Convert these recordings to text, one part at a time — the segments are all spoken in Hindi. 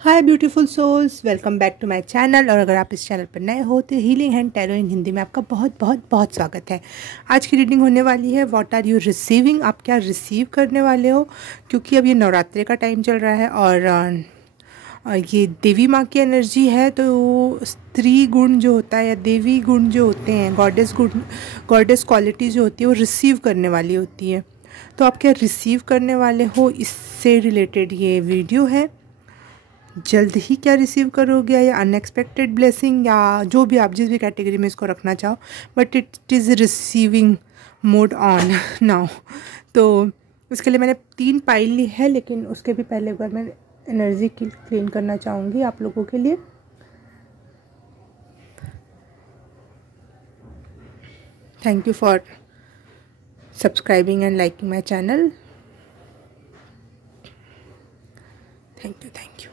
Hi beautiful souls, welcome back to my channel. और अगर आप इस चैनल पर नए हो तो healing and tarot in Hindi में आपका बहुत बहुत बहुत स्वागत है। आज की रीडिंग होने वाली है व्हाट आर यू रिसीविंग। आप क्या रिसीव करने वाले हो, क्योंकि अब ये नवरात्रि का टाइम चल रहा है और ये देवी माँ की एनर्जी है। तो स्त्री गुण जो होता है या देवी गुण जो होते हैं, गॉडेस गुण, गॉडेस क्वालिटी जो होती है वो रिसीव करने वाली होती है। तो आप क्या रिसीव करने वाले हो, इससे रिलेटेड ये वीडियो है। जल्द ही क्या रिसीव करोगे, या अनएक्सपेक्टेड ब्लेसिंग, या जो भी आप जिस भी कैटेगरी में इसको रखना चाहो, but it is receiving mode on now. तो उसके लिए मैंने 3 पाइल ली है, लेकिन उसके भी पहले एक बार मैं एनर्जी क्लीन करना चाहूँगी आप लोगों के लिए। Thank you for subscribing and liking my channel. Thank you, thank you.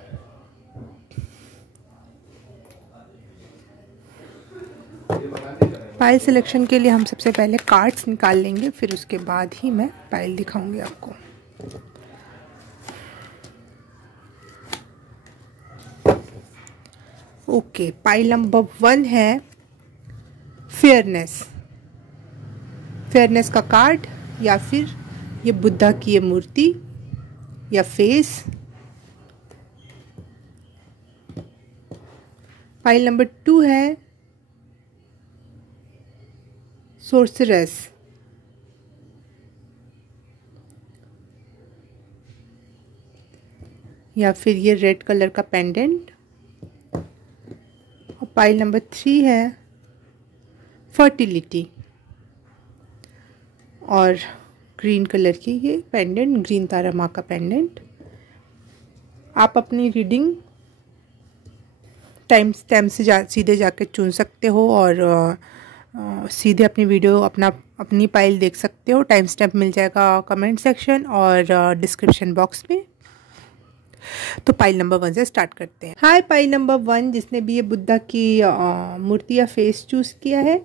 Pile selection के लिए हम सबसे पहले कार्ड्स निकाल लेंगे, फिर उसके बाद ही मैं पाइल दिखाऊंगी आपको। ओके, पाइल नंबर 1 है फेयरनेस। फेयरनेस का कार्ड, या फिर ये बुद्धा की ये मूर्ति या फेस। पाइल नंबर 2 है सोर्सरस। या फिर ये रेड कलर का पेंडेंट। और पाइल नंबर 3 है फर्टिलिटी, और ग्रीन कलर की ये पेंडेंट, ग्रीन तारा माँ का पेंडेंट। आप अपनी रीडिंग टाइम स्टैम्प से सीधे जाके चुन सकते हो, और सीधे अपनी वीडियो अपनी पाइल देख सकते हो। टाइम स्टैम्प मिल जाएगा कमेंट सेक्शन और डिस्क्रिप्शन बॉक्स में। तो पाइल नंबर 1 से स्टार्ट करते हैं। हाय पाइल नंबर 1, जिसने भी ये बुद्धा की मूर्ति या फेस चूज़ किया है,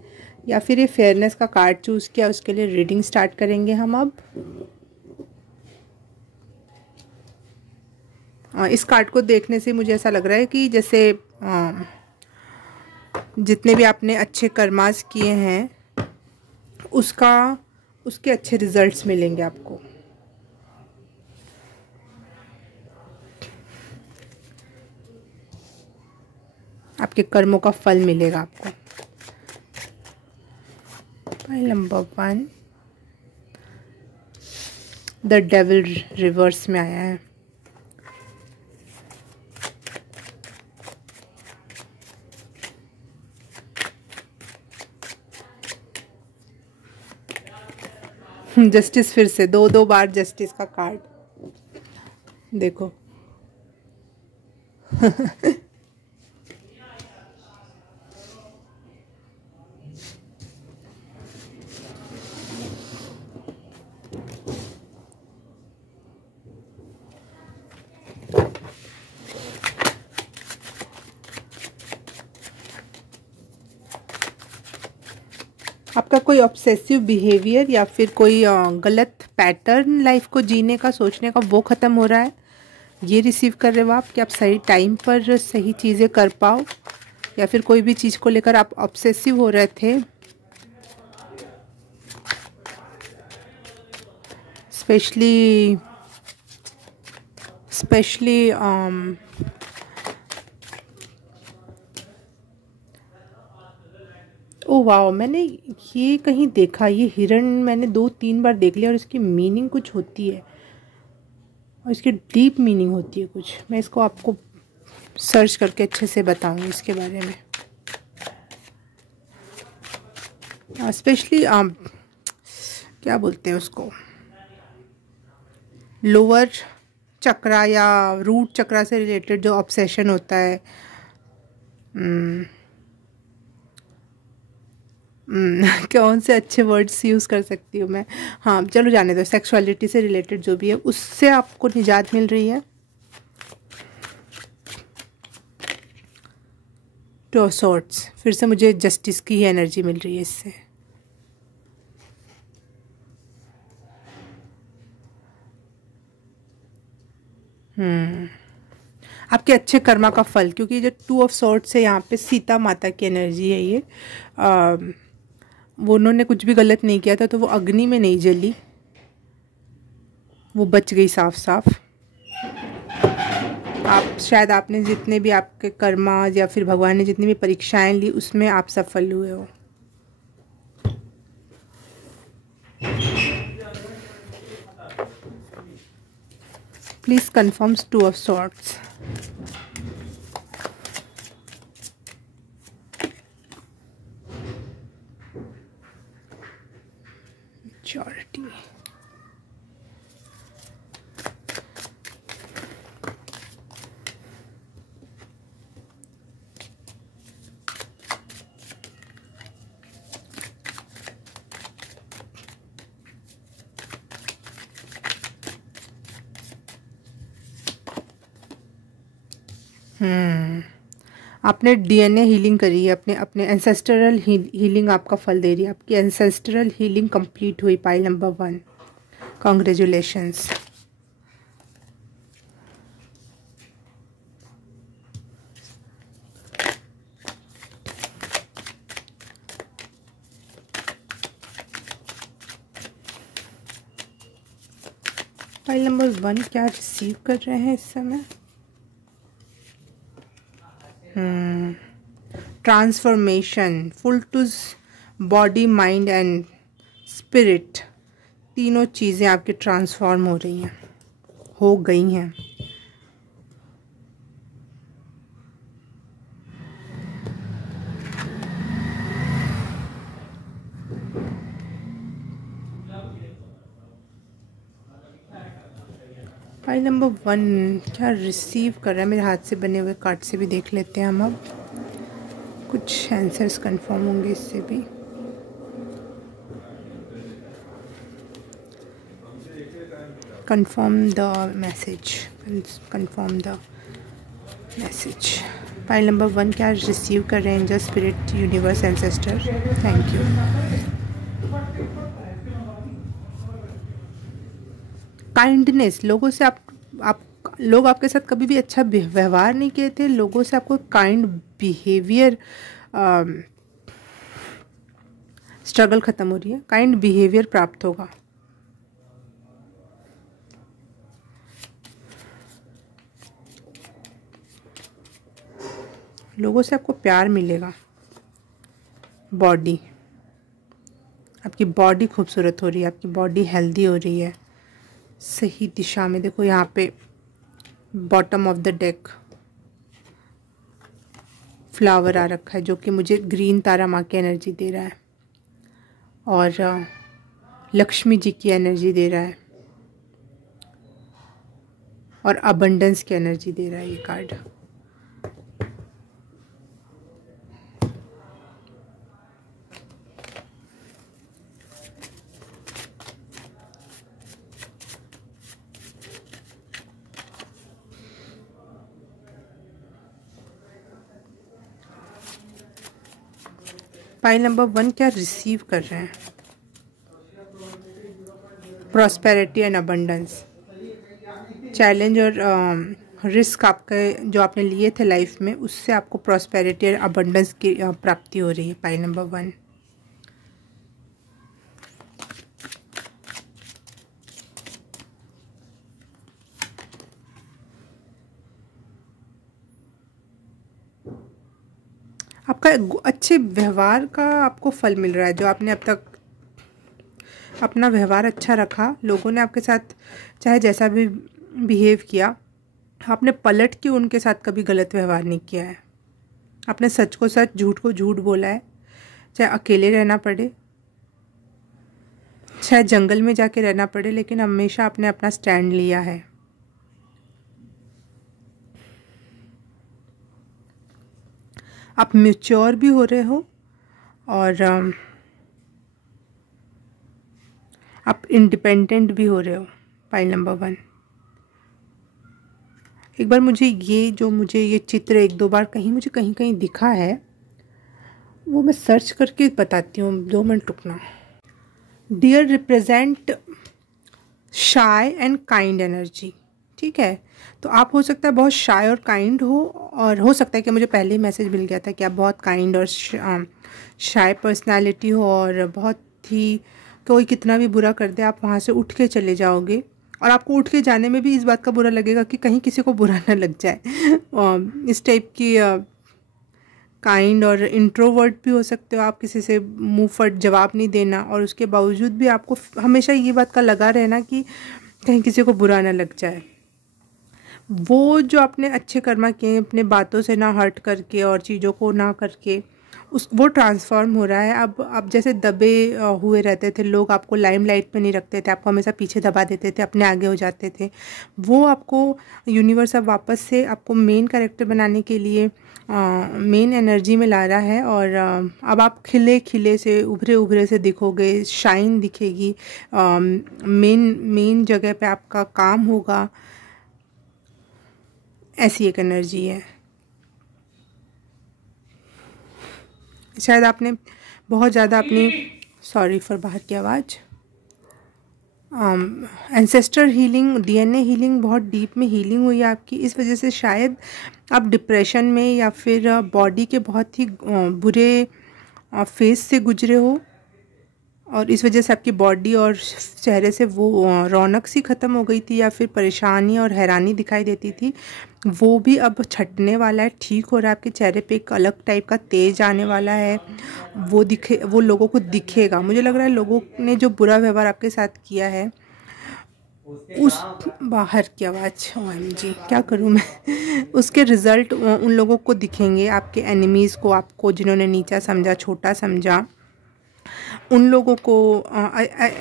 या फिर ये फेयरनेस का कार्ड चूज़ किया, उसके लिए रीडिंग स्टार्ट करेंगे हम अब। इस कार्ड को देखने से मुझे ऐसा लग रहा है कि जैसे जितने भी आपने अच्छे कर्मास किए हैं उसके अच्छे रिजल्ट्स मिलेंगे आपको। आपके कर्मों का फल मिलेगा आपको। Pile number 1, the devil reverse में आया है। जस्टिस, फिर से दो बार जस्टिस का कार्ड देखो। आपका कोई ऑब्सेसिव बिहेवियर या फिर कोई गलत पैटर्न लाइफ को जीने का, सोचने का, वो ख़त्म हो रहा है। ये रिसीव कर रहे हो आप कि आप सही टाइम पर सही चीज़ें कर पाओ, या फिर कोई भी चीज़ को लेकर आप ऑब्सेसिव हो रहे थे। स्पेशली ओ वाओ, मैंने ये कहीं देखा, ये हिरण मैंने 2-3 बार देख लिया, और इसकी मीनिंग कुछ होती है, और इसकी डीप मीनिंग होती है कुछ। मैं इसको आपको सर्च करके अच्छे से बताऊंगी इसके बारे में। स्पेशली क्या बोलते हैं उसको, लोअर चक्रा या रूट चक्रा से रिलेटेड जो ऑब्सेशन होता है। कौन से अच्छे वर्ड्स यूज़ कर सकती हूँ मैं। हाँ चलो जाने दो, सेक्सुअलिटी से रिलेटेड जो भी है उससे आपको निजात मिल रही है। टू ऑफ सॉर्ड्स, फिर से मुझे जस्टिस की ही एनर्जी मिल रही है इससे। आपके अच्छे कर्मा का फल, क्योंकि जो 2 ऑफ सॉर्ड्स है यहाँ पे सीता माता की एनर्जी है ये। वो उन्होंने कुछ भी गलत नहीं किया था तो वो अग्नि में नहीं जली, वो बच गई साफ साफ। आप शायद आपने जितने भी आपके कर्मा या फिर भगवान ने जितनी भी परीक्षाएं ली उसमें आप सफल हुए हो। Please confirms 2 of swords. Maturity. आपने डीएनए हीलिंग करी है, अपने एंसेस्टरल हीलिंग आपका फल दे रही है। आपकी एंसेस्टरल हीलिंग कंप्लीट हुई, pile number 1। Congratulations. Pile number 1 क्या रिसीव कर रहे हैं इस समय? Transformation, full to body mind and spirit, तीनों चीज़ें आपकी ट्रांसफॉर्म हो रही हैं, हो गई हैं। फाइल नंबर 1 क्या रिसीव कर रहा है? मेरे हाथ से बने हुए कार्ड से भी देख लेते हैं हम। अब कुछ आंसर्स कंफर्म होंगे इससे भी। Confirm the message, confirm the message. File number 1 क्या रिसीव कर रहे हैं? Angel, spirit, universe, ancestor, thank you. Kindness, लोगों से आप लोग आपके साथ कभी भी अच्छा व्यवहार नहीं किए थे, लोगों से आपको काइंड बिहेवियर, स्ट्रगल खत्म हो रही है, काइंड बिहेवियर प्राप्त होगा। लोगों से आपको प्यार मिलेगा। बॉडी, आपकी बॉडी खूबसूरत हो रही है, आपकी बॉडी हेल्दी हो रही है, सही दिशा में। देखो यहाँ पे bottom of the deck flower आ रखा है जो कि मुझे ग्रीन तारा माँ की एनर्जी दे रहा है और लक्ष्मी जी की एनर्जी दे रहा है और अबंडेंस की एनर्जी दे रहा है ये कार्ड। फाइल नंबर 1 क्या रिसीव कर रहे हैं? Prosperity and abundance. चैलेंज और रिस्क आपके जो आपने लिए थे लाइफ में, उससे आपको प्रॉस्पेरिटी और अबंडेंस की प्राप्ति हो रही है। File number 1। आपका अच्छे व्यवहार का आपको फल मिल रहा है। जो आपने अब तक अपना व्यवहार अच्छा रखा, लोगों ने आपके साथ चाहे जैसा भी बिहेव किया, आपने पलट के उनके साथ कभी गलत व्यवहार नहीं किया है। आपने सच को सच, झूठ को झूठ बोला है, चाहे अकेले रहना पड़े, चाहे जंगल में जाके रहना पड़े, लेकिन हमेशा आपने अपना स्टैंड लिया है। आप मैच्योर भी हो रहे हो और आप इंडिपेंडेंट भी हो रहे हो। File number 1। एक बार मुझे ये चित्र 1-2 बार मुझे कहीं कहीं दिखा है, वो मैं सर्च करके बताती हूँ, 2 मिनट रुकना। Dear represent shy and kind energy, ठीक है। तो आप हो सकता है बहुत शाय और काइंड हो, और हो सकता है कि मुझे पहले ही मैसेज मिल गया था कि आप बहुत काइंड और शाय पर्सनालिटी हो, और बहुत ही कोई कितना भी बुरा कर दे आप वहाँ से उठ के चले जाओगे, और आपको उठ के जाने में भी इस बात का बुरा लगेगा कि कहीं किसी को बुरा ना लग जाए। इस टाइप की काइंड और इंट्रोवर्ट भी हो सकते हो आप, किसी से मुंह फट जवाब नहीं देना, और उसके बावजूद भी आपको हमेशा ये बात का लगा रहना कि कहीं किसी को बुरा ना लग जाए। वो जो आपने अच्छे कर्मा किए अपने बातों से ना हर्ट करके और चीज़ों को ना करके, वो ट्रांसफॉर्म हो रहा है। अब जैसे दबे हुए रहते थे लोग, आपको लाइमलाइट में नहीं रखते थे, आपको हमेशा पीछे दबा देते थे, अपने आगे हो जाते थे, वो आपको यूनिवर्स अब वापस से आपको मेन कैरेक्टर बनाने के लिए मेन एनर्जी में ला रहा है। और अब आप खिले खिले से उभरे उभरे से दिखोगे, शाइन दिखेगी, मेन जगह पे आपका काम होगा, ऐसी एक एनर्जी है। शायद आपने बहुत ज़्यादा अपनी, सॉरी फॉर बाहर की आवाज़, एंसेस्टर हीलिंग, डीएनए हीलिंग, बहुत डीप में हीलिंग हुई है आपकी। इस वजह से शायद आप डिप्रेशन में या फिर बॉडी के बहुत ही बुरे फेज से गुजरे हो, और इस वजह से आपकी बॉडी और चेहरे से वो रौनक सी ख़त्म हो गई थी, या फिर परेशानी और हैरानी दिखाई देती थी, वो भी अब छटने वाला है, ठीक हो रहा है। आपके चेहरे पे एक अलग टाइप का तेज आने वाला है, वो लोगों को दिखेगा। मुझे लग रहा है लोगों ने जो बुरा व्यवहार आपके साथ किया है, उस बाहर की आवाज़, OMG क्या करूँ मैं, उसके रिज़ल्ट उन लोगों को दिखेंगे, आपके एनिमीज़ को, आपको जिन्होंने नीचा समझा, छोटा समझा, उन लोगों को।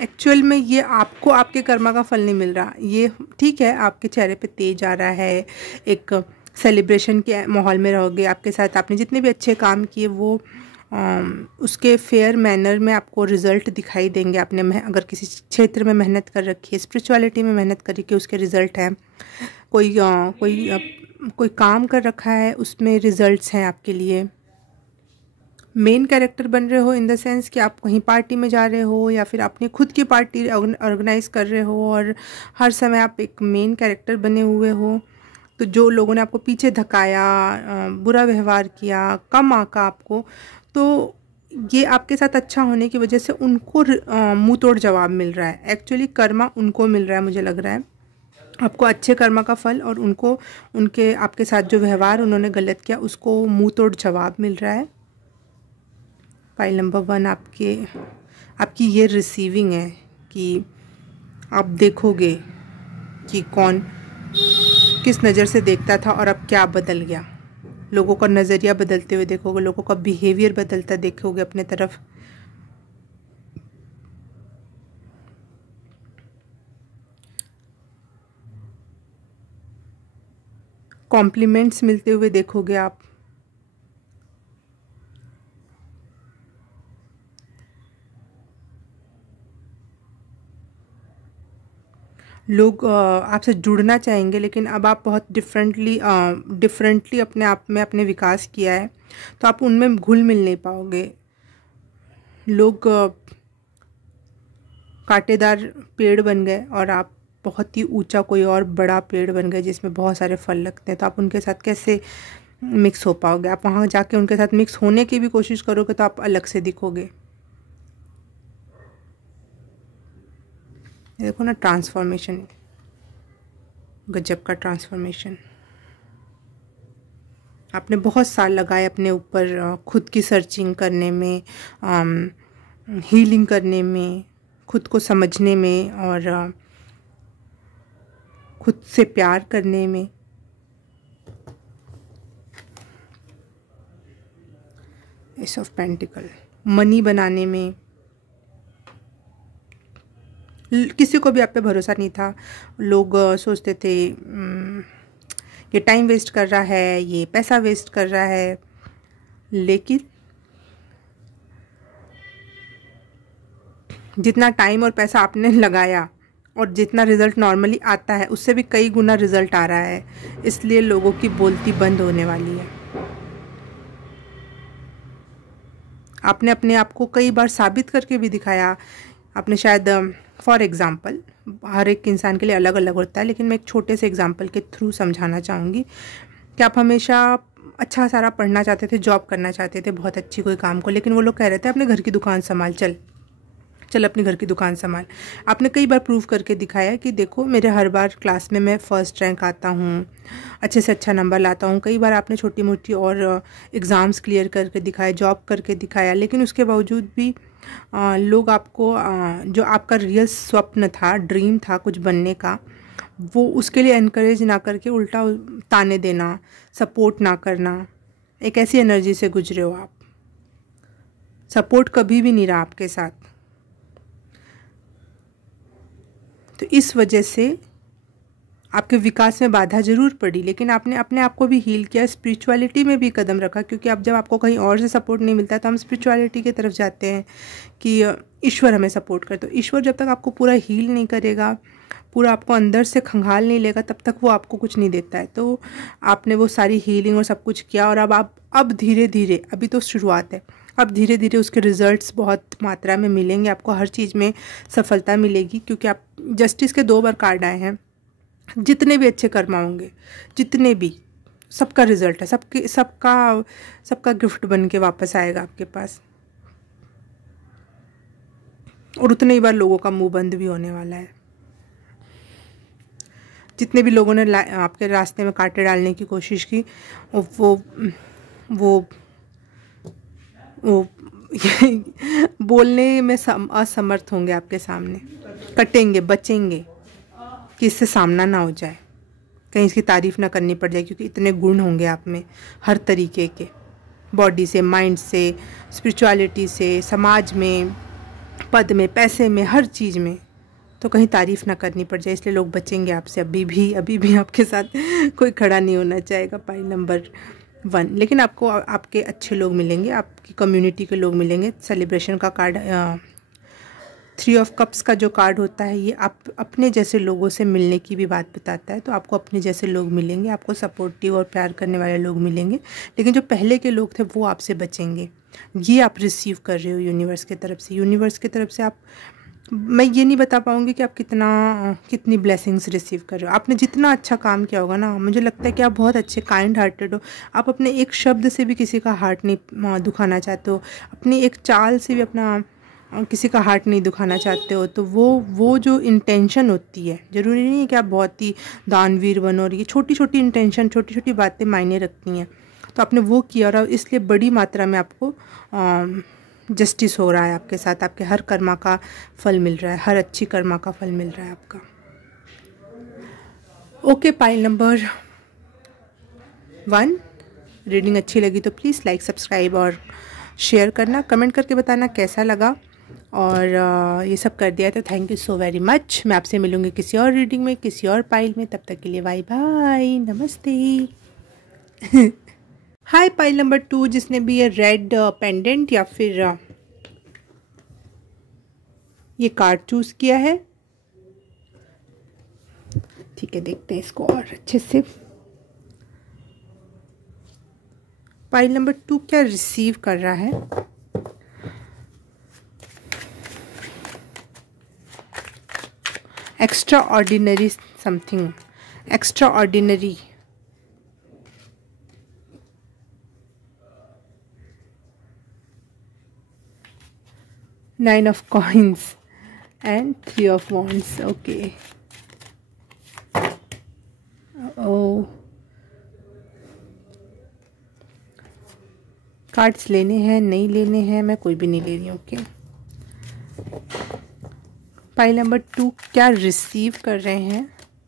एक्चुअल में ये आपको आपके कर्मा का फल नहीं मिल रहा, ये ठीक है, आपके चेहरे पे तेज आ रहा है, एक सेलिब्रेशन के माहौल में रहोगे, आपके साथ आपने जितने भी अच्छे काम किए वो उसके फेयर मैनर में आपको रिज़ल्ट दिखाई देंगे। आपने अगर किसी क्षेत्र में मेहनत कर रखी है, स्पिरिचुअलिटी में मेहनत करी कि उसके रिज़ल्ट हैं, कोई काम कर रखा है उसमें रिज़ल्ट्स हैं आपके लिए। मेन कैरेक्टर बन रहे हो इन द सेंस कि आप कहीं पार्टी में जा रहे हो, या फिर अपनी खुद की पार्टी ऑर्गेनाइज कर रहे हो, और हर समय आप एक मेन कैरेक्टर बने हुए हो। तो जो लोगों ने आपको पीछे धकाया, बुरा व्यवहार किया, कम आंका आपको, तो ये आपके साथ अच्छा होने की वजह से उनको मुंह तोड़ जवाब मिल रहा है। एक्चुअली कर्मा उनको मिल रहा है, मुझे लग रहा है आपको अच्छे कर्मा का फल, और उनको उनके आपके साथ जो व्यवहार उन्होंने गलत किया उसको मुंह तोड़ जवाब मिल रहा है। फाइल नंबर 1 आपकी ये रिसीविंग है कि आप देखोगे कि कौन किस नज़र से देखता था और अब क्या बदल गया। लोगों का नज़रिया बदलते हुए देखोगे, लोगों का बिहेवियर बदलता देखोगे अपने तरफ। कॉम्प्लीमेंट्स मिलते हुए देखोगे आप। लोग आपसे जुड़ना चाहेंगे, लेकिन अब आप बहुत डिफरेंटली अपने आप में अपने विकास किया है, तो आप उनमें घुल मिल नहीं पाओगे। लोग कांटेदार पेड़ बन गए और आप बहुत ही ऊंचा कोई और बड़ा पेड़ बन गए जिसमें बहुत सारे फल लगते हैं, तो आप उनके साथ कैसे मिक्स हो पाओगे। आप वहाँ जाके उनके साथ मिक्स होने की भी कोशिश करोगे तो आप अलग से दिखोगे। देखो ना, ट्रांसफॉर्मेशन, गजब का ट्रांसफॉर्मेशन। आपने बहुत साल लगाए अपने ऊपर खुद की सर्चिंग करने में, हीलिंग करने में, खुद को समझने में, और खुद से प्यार करने में। एस ऑफ पेंटिकल, मनी बनाने में। किसी को भी आप पे भरोसा नहीं था। लोग सोचते थे ये टाइम वेस्ट कर रहा है, ये पैसा वेस्ट कर रहा है, लेकिन जितना टाइम और पैसा आपने लगाया और जितना रिज़ल्ट नॉर्मली आता है उससे भी कई गुना रिज़ल्ट आ रहा है, इसलिए लोगों की बोलती बंद होने वाली है। आपने अपने आप को कई बार साबित करके भी दिखाया। आपने शायद फॉर एग्ज़ाम्पल, हर एक इंसान के लिए अलग अलग होता है, लेकिन मैं एक छोटे से एग्जांपल के थ्रू समझाना चाहूँगी कि आप हमेशा अच्छा सारा पढ़ना चाहते थे, जॉब करना चाहते थे, बहुत अच्छी कोई काम को, लेकिन वो लोग कह रहे थे अपने घर की दुकान संभाल, चल चल अपने घर की दुकान संभाल। आपने कई बार प्रूव करके दिखाया कि देखो मेरे हर बार क्लास में मैं फर्स्ट रैंक आता हूँ, अच्छे से अच्छा नंबर लाता हूँ। कई बार आपने छोटी मोटी और एग्ज़ाम्स क्लियर करके दिखाए, जॉब करके दिखाया, लेकिन उसके बावजूद भी लोग आपको जो आपका रियल स्वप्न था, ड्रीम था कुछ बनने का, वो उसके लिए एनकरेज ना करके उल्टा ताने देना, सपोर्ट ना करना, एक ऐसी एनर्जी से गुजरे हो आप। सपोर्ट कभी भी नहीं रहा आपके साथ। तो इस वजह से आपके विकास में बाधा ज़रूर पड़ी, लेकिन आपने अपने आप को भी हील किया, स्पिरिचुअलिटी में भी कदम रखा, क्योंकि अब जब आपको कहीं और से सपोर्ट नहीं मिलता तो हम स्पिरिचुअलिटी की तरफ जाते हैं कि ईश्वर हमें सपोर्ट करे। तो ईश्वर जब तक आपको पूरा हील नहीं करेगा, पूरा आपको अंदर से खंगाल नहीं लेगा, तब तक वो आपको कुछ नहीं देता है। तो आपने वो सारी हीलिंग और सब कुछ किया, और अब धीरे धीरे, अभी तो शुरुआत है, अब धीरे धीरे उसके रिजल्ट्स बहुत मात्रा में मिलेंगे, आपको हर चीज़ में सफलता मिलेगी, क्योंकि आप जस्टिस के 2 बार कार्ड आए हैं। जितने भी अच्छे कर्म होंगे, जितने भी, सबका रिजल्ट है, सबका गिफ्ट बन के वापस आएगा आपके पास, और उतने ही बार लोगों का मुंह बंद भी होने वाला है। जितने भी लोगों ने आपके रास्ते में कांटे डालने की कोशिश की, वो बोलने में असमर्थ होंगे आपके सामने, कटेंगे, बचेंगे कि इससे सामना ना हो जाए, कहीं इसकी तारीफ़ ना करनी पड़ जाए, क्योंकि इतने गुण होंगे आप में हर तरीके के, बॉडी से, माइंड से, स्पिरिचुअलिटी से, समाज में, पद में, पैसे में, हर चीज़ में, तो कहीं तारीफ़ ना करनी पड़ जाए, इसलिए लोग बचेंगे आपसे। अभी भी आपके साथ कोई खड़ा नहीं होना चाहेगा, पाई नंबर 1। लेकिन आपको आपके अच्छे लोग मिलेंगे, आपकी कम्युनिटी के लोग मिलेंगे। सेलिब्रेशन का कार्ड, 3 ऑफ कप्स का जो कार्ड होता है, ये आप अपने जैसे लोगों से मिलने की भी बात बताता है। तो आपको अपने जैसे लोग मिलेंगे, आपको सपोर्टिव और प्यार करने वाले लोग मिलेंगे, लेकिन जो पहले के लोग थे वो आपसे बचेंगे। ये आप रिसीव कर रहे हो यूनिवर्स की तरफ से। यूनिवर्स की तरफ से आप, मैं ये नहीं बता पाऊँगी कि आप कितनी ब्लेसिंग्स रिसीव कर रहे हो। आपने जितना अच्छा काम किया होगा ना, मुझे लगता है कि आप बहुत अच्छे काइंड हार्टेड हो। आप अपने एक शब्द से भी किसी का हार्ट नहीं दुखाना चाहते हो, अपनी एक चाल से भी अपना किसी का हार्ट नहीं दुखाना चाहते हो। तो वो जो इंटेंशन होती है, ज़रूरी नहीं है कि आप बहुत ही दानवीर बनो, और ये छोटी छोटी इंटेंशन, छोटी छोटी बातें मायने रखती हैं। तो आपने वो किया, और इसलिए बड़ी मात्रा में आपको जस्टिस हो रहा है आपके साथ, आपके हर कर्मा का फल मिल रहा है, हर अच्छी कर्मा का फल मिल रहा है आपका। ओके, पाइल नंबर 1, रीडिंग अच्छी लगी तो प्लीज़ लाइक, सब्सक्राइब और शेयर करना, कमेंट करके बताना कैसा लगा, और ये सब कर दिया तो thank you so very much. मैं आपसे मिलूँगी किसी और रीडिंग में, किसी और पाइल में। तब तक के लिए बाय बाय, नमस्ते। हाय पाइल नंबर 2, जिसने भी ये रेड पेंडेंट या फिर ये कार्ड चूज़ किया है, ठीक है, देखते हैं इसको और अच्छे से। पाइल नंबर 2 क्या रिसीव कर रहा है? Extra ordinary something, extra ordinary, Nine of coins and 3 of wands. Okay. Oh, cards लेने हैं, नहीं लेने हैं, मैं कोई भी नहीं ले रही हूँ। ओके, पाइल नंबर 2 क्या रिसीव कर रहे हैं?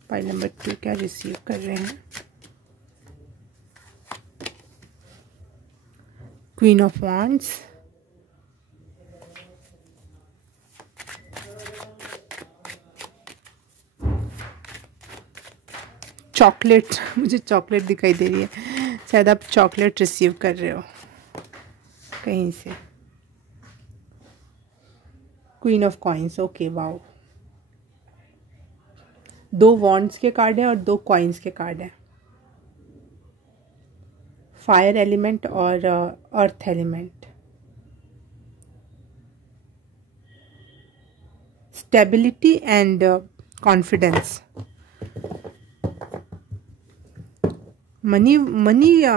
पाइल नंबर 2 क्या रिसीव कर रहे हैं? क्वीन ऑफ वांड्स, चॉकलेट, मुझे चॉकलेट दिखाई दे रही है, शायद आप चॉकलेट रिसीव कर रहे हो कहीं से। Queen of coins, okay, wow, 2 wands के कार्ड हैं और 2 कॉइन्स के कार्ड हैं। फायर एलिमेंट और earth element, stability and confidence. Money या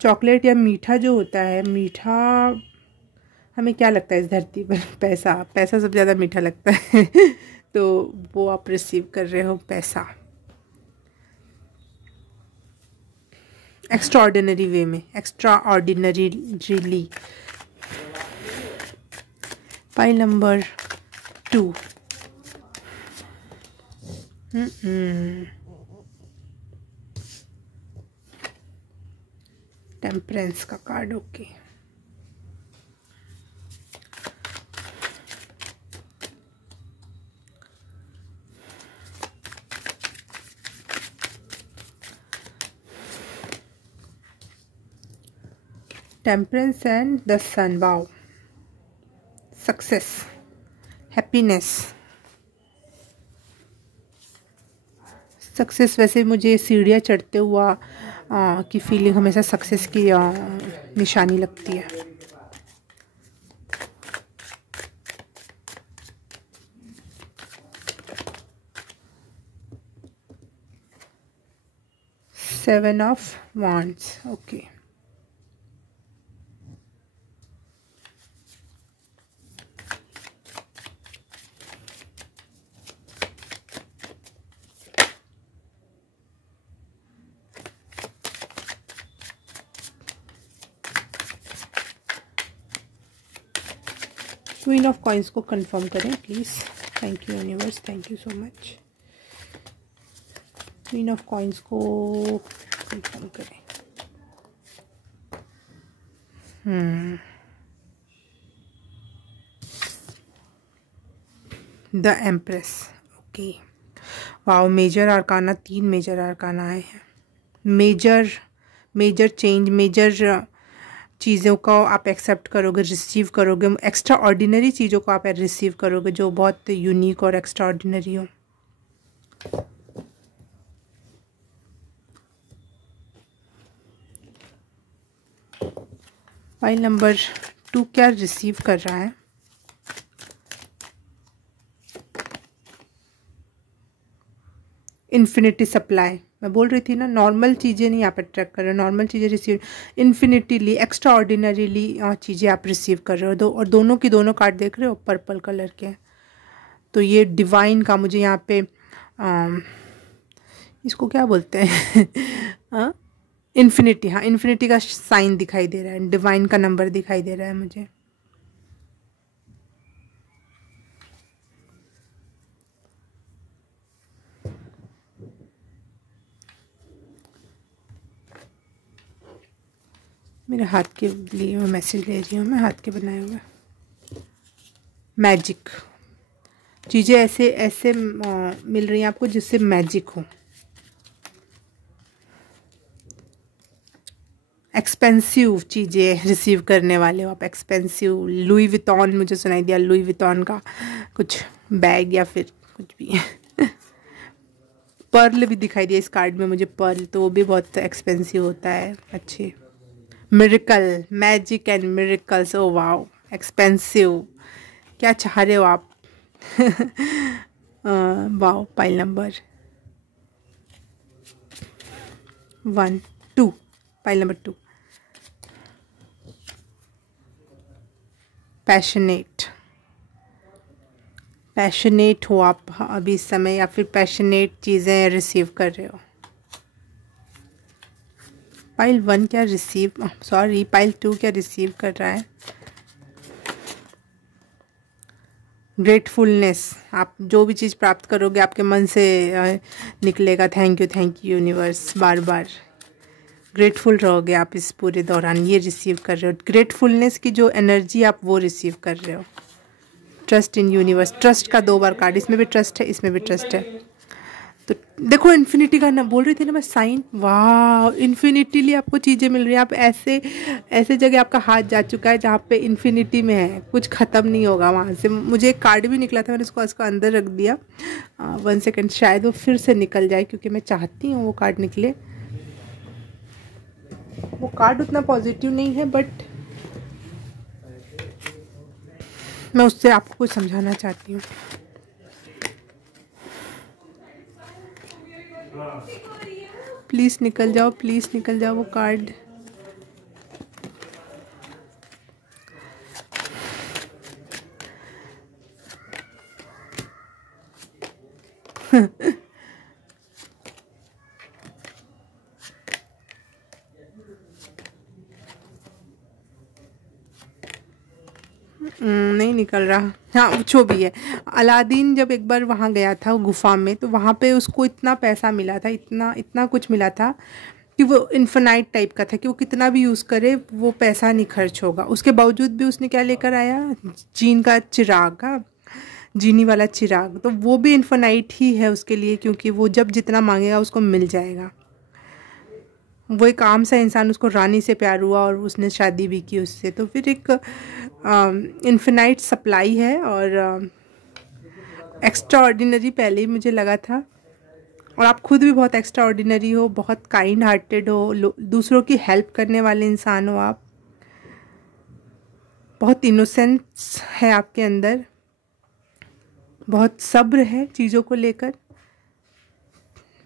चॉकलेट या मीठा जो होता है, मीठा हमें क्या लगता है इस धरती पर? पैसा। पैसा सबसे ज़्यादा मीठा लगता है तो वो आप रिसीव कर रहे हो, पैसा। एक्स्ट्रा ऑर्डिनरी वे में, extraordinarily. Pile number 2। Temperance का card, okay. Temperance and the sun, wow. Success, happiness. Success, वैसे मुझे सीढ़ियाँ चढ़ते हुआ की फीलिंग हमेशा सक्सेस की निशानी लगती है। Seven of wands, okay. Queen of coins को कंफर्म करें please. Thank you universe, thank you so much. Queen of coins को कंफर्म करें। The empress, okay. Wow, major arcana, 3 major arcana आए हैं। मेजर चेंज, मेजर चीज़ों को आप एक्सेप्ट करोगे, रिसीव करोगे। एक्स्ट्रा ऑर्डिनरी चीज़ों को आप रिसीव करोगे जो बहुत यूनिक और एक्स्ट्रा ऑर्डिनरी हो। फाइल नंबर 2 क्या रिसीव कर रहा है? Infinity supply. मैं बोल रही थी ना, नॉर्मल चीज़ें नहीं आप अट्रैक्ट कर रहे हो, नॉर्मल चीज़ें रिसीव, इन्फिनिटीली, एक्स्ट्रा ऑर्डिनरीली चीज़ें आप रिसीव कर रहे हो। और दोनों की दोनों कार्ड देख रहे हो पर्पल कलर के, तो ये डिवाइन का मुझे यहाँ पे इसको क्या बोलते हैं इन्फिनिटी, हाँ, इन्फिनिटी का साइन दिखाई दे रहा है, डिवाइन का नंबर दिखाई दे रहा है मुझे। मेरे हाथ के लिए मैं मैसेज ले रही हूँ, मैं हाथ के बनाए हुए। मैजिक, चीज़ें ऐसे ऐसे मिल रही हैं आपको जिससे मैजिक हो। एक्सपेंसिव चीज़ें रिसीव करने वाले हो आप, एक्सपेंसिव। लुई वितॉन मुझे सुनाई दिया, लुई वितॉन का कुछ बैग या फिर कुछ भी पर्ल भी दिखाई दिया इस कार्ड में मुझे, पर्ल, तो वो भी बहुत एक्सपेंसिव होता है, अच्छे। Miracle, magic and miracles, oh wow, expensive, क्या चाह रहे हो आप wow. Pile number 1 2, pile number 2। Passionate हो आप अभी इस समय, या फिर पैशनेट चीज़ें रिसीव कर रहे हो। पाइल 1 क्या रिसीव, सॉरी, पाइल 2 क्या रिसीव कर रहा है? ग्रेटफुलनेस, आप जो भी चीज़ प्राप्त करोगे आपके मन से निकलेगा thank you universe, bar bar grateful रहोगे आप इस पूरे दौरान, ये रिसीव कर रहे हो। ग्रेटफुलनेस की जो एनर्जी आप वो रिसीव कर रहे हो। ट्रस्ट इन यूनिवर्स, ट्रस्ट का 2 बार कार्ड, इसमें भी ट्रस्ट है, इसमें भी ट्रस्ट है। तो देखो इन्फिनिटी का ना बोल रही थी ना मैं, साइन, वाह, इन्फिनिटीली आपको चीज़ें मिल रही हैं। आप ऐसे जगह आपका हाथ जा चुका है जहाँ पे इन्फिनिटी में है, कुछ ख़त्म नहीं होगा वहाँ से। मुझे एक कार्ड भी निकला था, मैंने उसको अंदर रख दिया। 1 सेकेंड, शायद वो फिर से निकल जाए क्योंकि मैं चाहती हूँ वो कार्ड निकले। वो कार्ड उतना पॉजिटिव नहीं है, बट मैं उससे आपको कुछ समझाना चाहती हूँ। प्लीज़ निकल जाओ, प्लीज़ निकल जाओ वो कार्ड। नहीं निकल रहा। हाँ, जो भी है, अलादीन जब एक बार वहाँ गया था गुफा में, तो वहाँ पे उसको इतना पैसा मिला था, इतना इतना कुछ मिला था कि वो इन्फिनाइट टाइप का था कि वो कितना भी यूज़ करे वो पैसा नहीं खर्च होगा। उसके बावजूद भी उसने क्या लेकर आया, जीन का चिराग का, जीनी वाला चिराग। तो वो भी इन्फिनाइट ही है उसके लिए, क्योंकि वो जब जितना मांगेगा उसको मिल जाएगा। वो एक आम सा इंसान, उसको रानी से प्यार हुआ और उसने शादी भी की उससे, तो फिर एक इन्फिनाइट सप्लाई है। और एक्स्ट्रा ऑर्डिनरी पहले ही मुझे लगा था। और आप खुद भी बहुत एक्स्ट्रा ऑर्डिनरी हो, बहुत काइंड हार्टेड हो, दूसरों की हेल्प करने वाले इंसान हो आप। बहुत इनोसेंस है आपके अंदर, बहुत सब्र है चीज़ों को लेकर,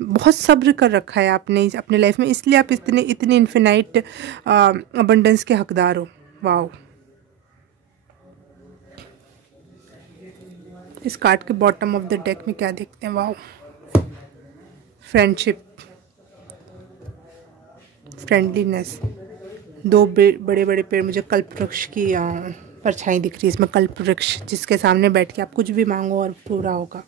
बहुत सब्र कर रखा है आपने अपने लाइफ में, इसलिए आप इतने इन्फिनाइट अबंडेंस के हकदार हो। वाओ। इस कार्ड के बॉटम ऑफ द डेक में क्या देखते हैं? वाओ, फ्रेंडशिप, फ्रेंडलीनेस, दो बड़े बड़े पेड़, मुझे कल्प वृक्ष की परछाई दिख रही है इसमें। कल्प वृक्ष जिसके सामने बैठ के आप कुछ भी मांगो और पूरा होगा।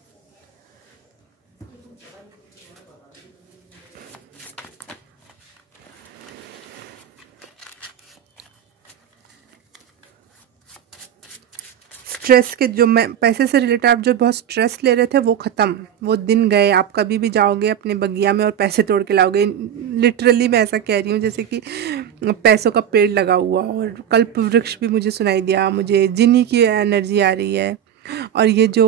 स्ट्रेस के जो मैं पैसे से रिलेटेड आप जो बहुत स्ट्रेस ले रहे थे वो ख़त्म, वो दिन गए। आप कभी भी जाओगे अपने बगिया में और पैसे तोड़ के लाओगे। लिटरली मैं ऐसा कह रही हूँ, जैसे कि पैसों का पेड़ लगा हुआ। और कल्प वृक्ष भी मुझे सुनाई दिया, मुझे जिन्नी की एनर्जी आ रही है। और ये जो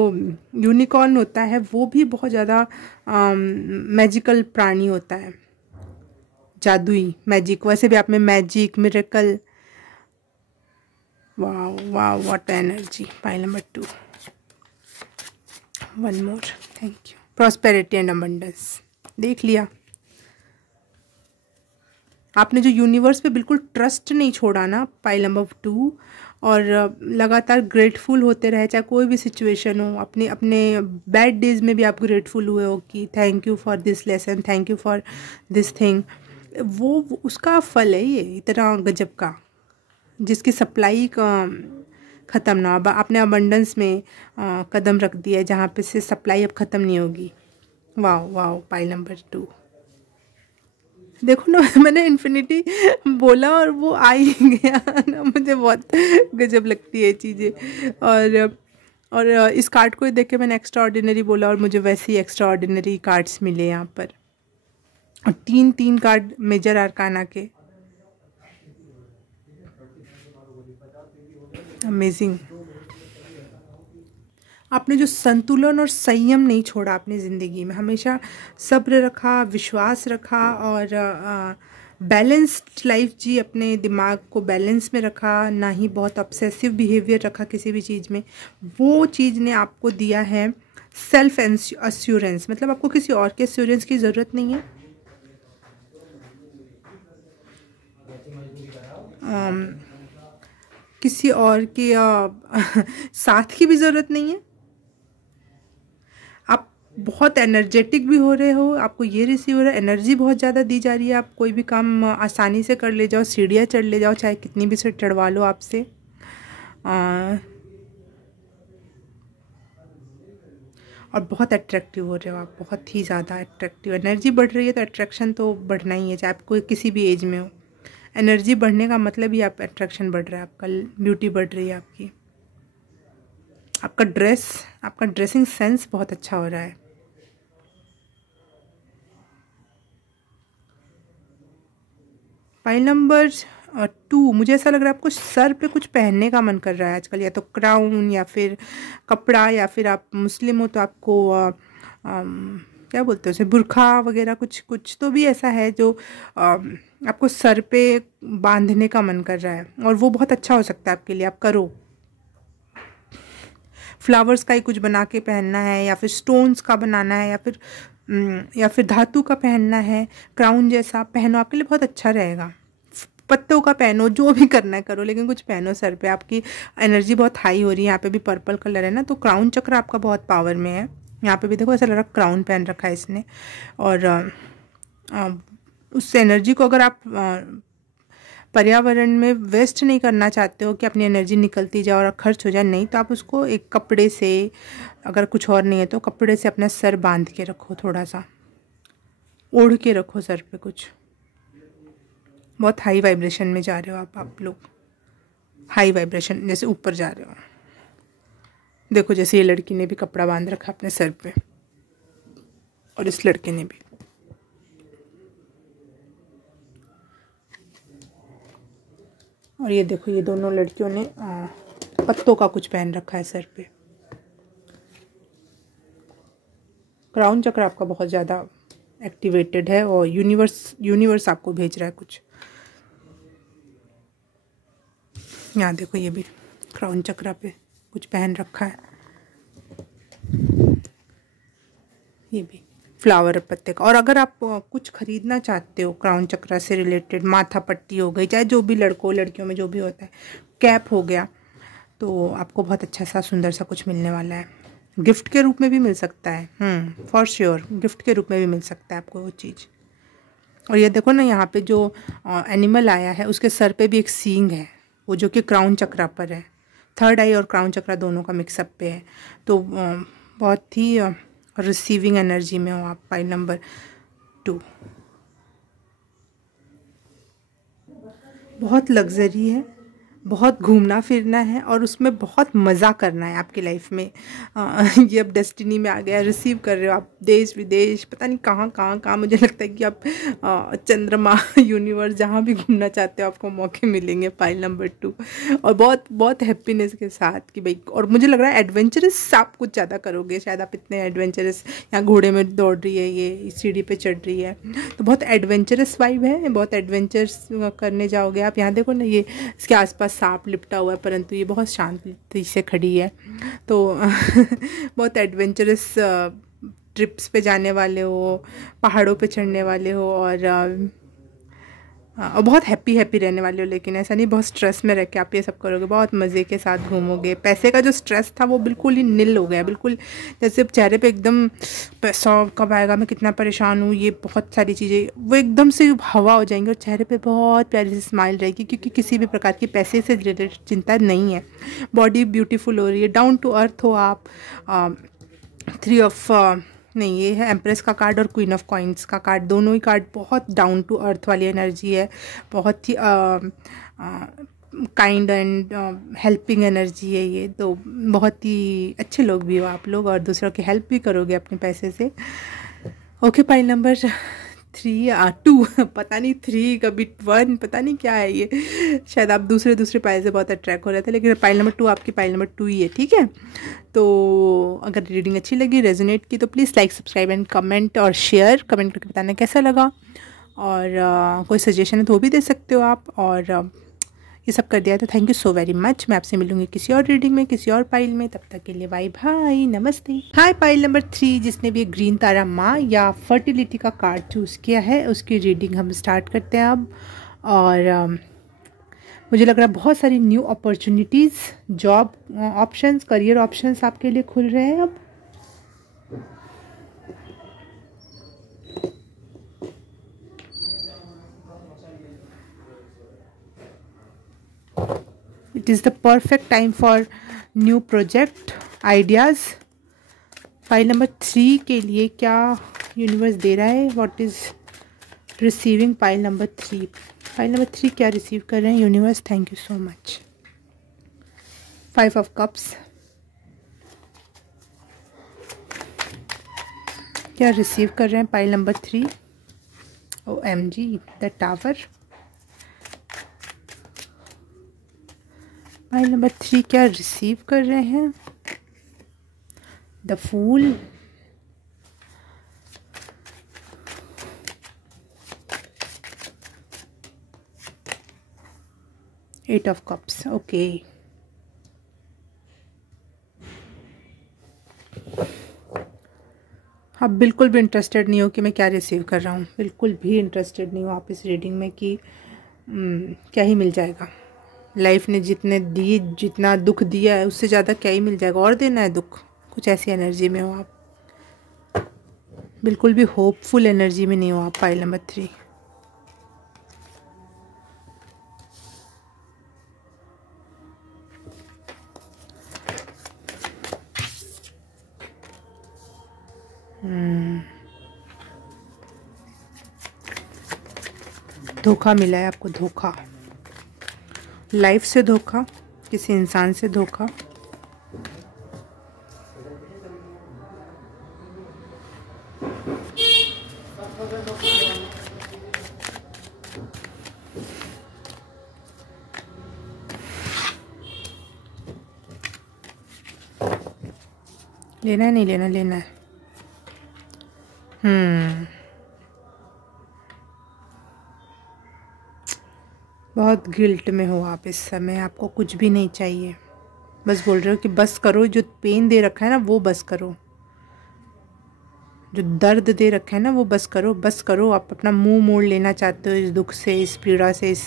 यूनिकॉर्न होता है वो भी बहुत ज़्यादा मैजिकल प्राणी होता है, जादुई, मैजिक। वैसे भी आप में magic, miracle, wow wow what energy. Pile number 2, one more, thank you. Prosperity and abundance देख लिया आपने, जो यूनिवर्स पे बिल्कुल ट्रस्ट नहीं छोड़ा ना, पाइल नंबर 2, और लगातार ग्रेटफुल होते रहे, चाहे कोई भी सिचुएशन हो। अपने अपने बैड डेज में भी आप ग्रेटफुल हुए हो कि thank you for this lesson, thank you for this thing. वो उसका फल है ये, इतना गजब का, जिसकी सप्लाई का ख़त्म ना। अब आपने अबंडेंस में कदम रख दिया है जहाँ पे से सप्लाई अब ख़त्म नहीं होगी। वाओ वाओ, पाइल नंबर 2 देखो ना, मैंने इन्फिनिटी बोला और वो आ ही गया ना। मुझे बहुत गजब लगती है चीज़ें। और इस कार्ड को देख के मैंने एक्स्ट्रा ऑर्डिनरी बोला और मुझे वैसे ही एक्स्ट्रा ऑर्डिनरी कार्ड्स मिले यहाँ पर। और 3 कार्ड मेजर आर्काना के, अमेजिंग। आपने जो संतुलन और संयम नहीं छोड़ा अपनी ज़िंदगी में, हमेशा सब्र रखा, विश्वास रखा और बैलेंस्ड लाइफ जी, अपने दिमाग को बैलेंस में रखा, ना ही बहुत ऑब्सेसिव बिहेवियर रखा किसी भी चीज़ में। वो चीज़ ने आपको दिया है सेल्फ एश्योरेंस, मतलब आपको किसी और के एश्योरेंस की ज़रूरत नहीं है। किसी और के साथ की भी ज़रूरत नहीं है। आप बहुत एनर्जेटिक भी हो रहे हो, आपको ये रिसीव हो रहा है, एनर्जी बहुत ज़्यादा दी जा रही है। आप कोई भी काम आसानी से कर ले जाओ, सीढ़ियाँ चढ़ ले जाओ, चाहे कितनी भी से चढ़वा लो आपसे। और बहुत अट्रैक्टिव हो रहे हो आप, बहुत ही ज़्यादा अट्रैक्टिव। एनर्जी बढ़ रही है तो अट्रैक्शन तो बढ़ना ही है, चाहे आप कोई किसी भी एज में हो। एनर्जी बढ़ने का मतलब ही आप अट्रैक्शन बढ़ रहा है, आपका ब्यूटी बढ़ रही है आपकी। आपका ड्रेसिंग सेंस बहुत अच्छा हो रहा है। पाइल नंबर 2, मुझे ऐसा लग रहा है आपको सर पे कुछ पहनने का मन कर रहा है आजकल, या तो क्राउन या फिर कपड़ा, या फिर आप मुस्लिम हो तो आपको क्या बोलते हैं उसे, बुर्खा वगैरह, कुछ तो भी ऐसा है जो आपको सर पे बांधने का मन कर रहा है। और वो बहुत अच्छा हो सकता है आपके लिए, आप करो। फ्लावर्स का ही कुछ बना के पहनना है, या फिर स्टोन्स का बनाना है, या फिर धातु का पहनना है, क्राउन जैसा पहनो, आपके लिए बहुत अच्छा रहेगा। पत्तों का पहनो, जो भी करना है करो, लेकिन कुछ पहनो सर पे। आपकी एनर्जी बहुत हाई हो रही है। यहाँ पे भी पर्पल कलर है ना, तो क्राउन चक्र आपका बहुत पावर में है। यहाँ पे भी देखो ऐसा लग रहा है क्राउन पहन रखा है इसने। और उस एनर्जी को अगर आप पर्यावरण में वेस्ट नहीं करना चाहते हो कि अपनी एनर्जी निकलती जाए और खर्च हो जाए, नहीं, तो आप उसको एक कपड़े से, अगर कुछ और नहीं है तो कपड़े से अपना सर बांध के रखो, थोड़ा सा ओढ़ के रखो सर पे कुछ। बहुत हाई वाइब्रेशन में जा रहे हो आप लोग, हाई वाइब्रेशन, जैसे ऊपर जा रहे हो। देखो जैसे ये लड़की ने भी कपड़ा बांध रखा अपने सर पे, और इस लड़के ने भी। और ये देखो ये दोनों लड़कियों ने पत्तों का कुछ पहन रखा है सर पे। क्राउन चक्र आपका बहुत ज़्यादा एक्टिवेटेड है, और यूनिवर्स आपको भेज रहा है कुछ। यहाँ देखो ये भी क्राउन चक्र पे कुछ पहन रखा है, ये भी फ्लावर पत्ते का। और अगर आप कुछ खरीदना चाहते हो क्राउन चक्र से रिलेटेड, माथा पट्टी हो गई, चाहे जो भी लड़कों लड़कियों में जो भी होता है, कैप हो गया, तो आपको बहुत अच्छा सा सुंदर सा कुछ मिलने वाला है। गिफ्ट के रूप में भी मिल सकता है, फॉर श्योर गिफ्ट के रूप में भी मिल सकता है आपको वो चीज़। और ये देखो ना, यहाँ पे जो एनिमल आया है उसके सर पे भी एक सींग है, वो जो कि क्राउन चक्रा पर है। थर्ड आई और क्राउन चक्रा दोनों का मिक्सअप पे है। तो बहुत ही रिसीविंग एनर्जी में हो आप। पाइल नंबर 2 बहुत लग्जरी है, बहुत घूमना फिरना है, और उसमें बहुत मज़ा करना है आपकी लाइफ में। ये अब डेस्टिनी में आ गया, रिसीव कर रहे हो आप देश विदेश, पता नहीं कहाँ कहाँ कहाँ। मुझे लगता है कि आप चंद्रमा, यूनिवर्स, जहाँ भी घूमना चाहते हो आपको मौके मिलेंगे। पाइल नंबर 2, और बहुत बहुत हैप्पीनेस के साथ कि भाई। और मुझे लग रहा है एडवेंचरस आप कुछ ज़्यादा करोगे शायद। आप इतने एडवेंचरस, यहाँ घोड़े में दौड़ रही है, ये सीढ़ी पे चढ़ रही है, तो बहुत एडवेंचरस वाइब है, बहुत एडवेंचर्स करने जाओगे आप। यहाँ देखो ना, ये इसके आसपास सांप लिपटा हुआ है, परंतु ये बहुत शांति से खड़ी है। तो बहुत एडवेंचरस ट्रिप्स पे जाने वाले हो, पहाड़ों पे चढ़ने वाले हो, और बहुत हैप्पी रहने वाले हो। लेकिन ऐसा नहीं बहुत स्ट्रेस में रह के आप ये सब करोगे, बहुत मज़े के साथ घूमोगे। पैसे का जो स्ट्रेस था वो बिल्कुल ही निल हो गया, बिल्कुल जैसे चेहरे पे एकदम पैसा कब आएगा, मैं कितना परेशान हूँ, ये बहुत सारी चीज़ें वो एकदम से हवा हो जाएंगी, और चेहरे पे बहुत प्यारी सी स्माइल रहेगी, क्योंकि किसी भी प्रकार की पैसे से रिलेटेड चिंता नहीं है। बॉडी ब्यूटीफुल हो रही है, डाउन टू अर्थ हो आप। 3 ऑफ नहीं, ये है एम्प्रेस का कार्ड और क्वीन ऑफ कॉइन्स का कार्ड। दोनों ही कार्ड बहुत डाउन टू अर्थ वाली एनर्जी है, बहुत ही काइंड एंड हेल्पिंग एनर्जी है ये। तो बहुत ही अच्छे लोग भी हो आप लोग, और दूसरों की हेल्प भी करोगे अपने पैसे से। ओके, पाइल नंबर 2 पता नहीं 3 कभी 1, पता नहीं क्या है ये। शायद आप दूसरे पाइल से बहुत अट्रैक्ट हो रहे थे, लेकिन पाइल नंबर 2 आपकी पाइल नंबर 2 ही है, ठीक है। तो अगर रीडिंग अच्छी लगी, रेजोनेट की, तो please like, subscribe and comment और शेयर। कमेंट करके बताना कैसा लगा, और कोई सजेशन है तो वो भी दे सकते हो आप। और ये सब कर दिया तो thank you so very much. मैं आपसे मिलूंगी किसी और रीडिंग में, किसी और पाइल में। तब तक के लिए बाय बाय, नमस्ते। हाय, पाइल नंबर 3 जिसने भी ग्रीन तारा माँ या फर्टिलिटी का कार्ड चूज़ किया है, उसकी रीडिंग हम स्टार्ट करते हैं अब। और मुझे लग रहा है बहुत सारी new opportunities, job options, career options आपके लिए खुल रहे हैं अब। It is the perfect time for new project ideas. Pile number 3 के लिए क्या यूनिवर्स दे रहा है, what is receiving pile number 3। Pile number 3 क्या रिसीव कर रहे हैं universe, thank you so much. 5 of cups क्या रिसीव कर रहे हैं pile number 3। OMG, the tower. Pile number 3 क्या रिसीव कर रहे हैं, the fool. Eight of cups, okay. आप बिल्कुल भी इंटरेस्टेड नहीं हो कि मैं क्या रिसीव कर रहा हूँ, बिल्कुल भी इंटरेस्टेड नहीं हो आप इस रीडिंग में कि क्या ही मिल जाएगा। लाइफ ने जितना दुख दिया है उससे ज़्यादा क्या ही मिल जाएगा, और देना है दुख। कुछ ऐसी एनर्जी में हो आप, बिल्कुल भी होपफुल एनर्जी में नहीं हो आप। पाइल नंबर 3, धोखा मिला है आपको, धोखा, लाइफ से धोखा, किसी इंसान से धोखा। लेना है, नहीं लेना, लेना है। बहुत गिल्ट में हो आप इस समय, आपको कुछ भी नहीं चाहिए। बस बोल रहे हो कि बस करो, जो पेन दे रखा है ना वो बस करो, जो दर्द दे रखा है ना वो बस करो, बस करो। आप अपना मुंह मोड़ लेना चाहते हो इस दुख से, इस पीड़ा से, इस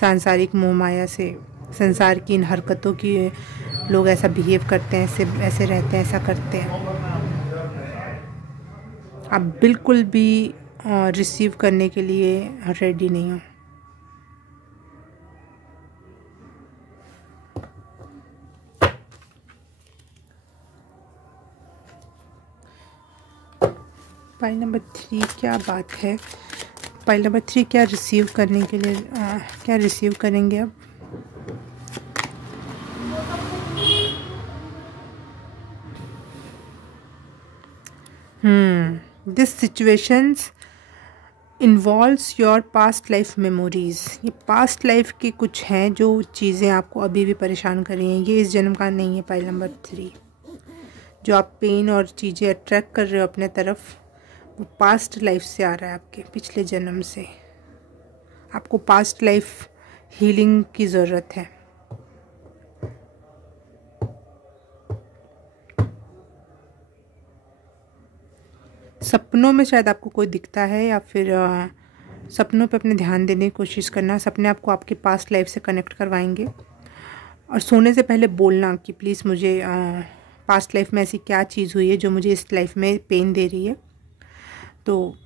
सांसारिक मोह माया से, संसार की इन हरकतों की। लोग ऐसा बिहेव करते हैं, ऐसे रहते हैं, ऐसा करते हैं। आप बिल्कुल भी रिसीव करने के लिए रेडी नहीं हो। पाइल नंबर 3, क्या बात है। पाइल नंबर 3 क्या रिसीव करने के लिए, क्या रिसीव करेंगे अब। This situations involves your past life memories. ये पास्ट लाइफ की कुछ हैं जो चीज़ें आपको अभी भी परेशान कर रही हैं। ये इस जन्म का नहीं है। पाइल नंबर 3, जो आप पेन और चीज़ें अट्रैक्ट कर रहे हो अपने तरफ, वो पास्ट लाइफ से आ रहा है, आपके पिछले जन्म से। आपको पास्ट लाइफ हीलिंग की ज़रूरत है। सपनों में शायद आपको कोई दिखता है, या फिर सपनों पे अपने ध्यान देने की कोशिश करना। सपने आपको आपके पास्ट लाइफ से कनेक्ट करवाएंगे। और सोने से पहले बोलना कि प्लीज़ मुझे पास्ट लाइफ में ऐसी क्या चीज़ हुई है जो मुझे इस लाइफ में पेन दे रही है। तो